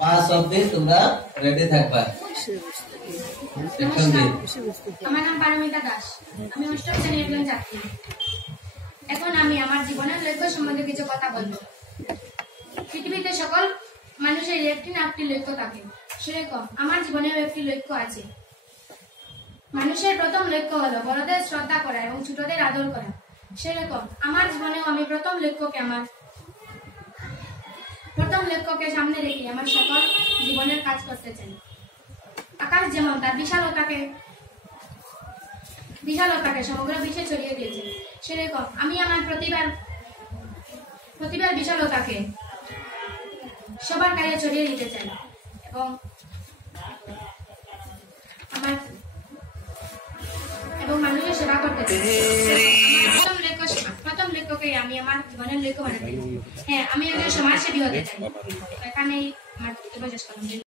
5 অবধি তোমরা রেডি থাকবা। আমার নাম পারমিতা দাস, আমি 8ম শ্রেণীর একজন ছাত্রী। এখন আমি আমার জীবনের লক্ষ্য সম্বন্ধে কিছু কথা বলবো। পৃথিবীতে সকল মানুষের একটি না একটি লক্ষ্য থাকে, সেরকম আমার জীবনেও একটি লক্ষ্য আছে। মানুষের প্রথম লক্ষ্য হলো বড়দের শ্রদ্ধা করা এবং ছোটদের আদর করা। সেরকম আমার জীবনেও আমি প্রথম লক্ষ্যকে সামনে রেখে আমার সকল জীবনের কাজ করতে চাই। আকাশ যেমন তার বিশালতাকে সমগ্র বিশ্বে ছড়িয়ে দিয়েছে, সেরকম আমি আমার প্রতিভার বিশালতাকে সবার কাছে ছড়িয়ে দিতে চাই এবং মানুষের সেবা করতে চাই। প্রথম লক্ষ্যকে আমি আমার জীবনের লক্ষ্য বানাতে চাই। হ্যাঁ, আমি একজন সমাজসেবী হতে চাই। এখানেই আমার বক্তব্য শেষ করলাম।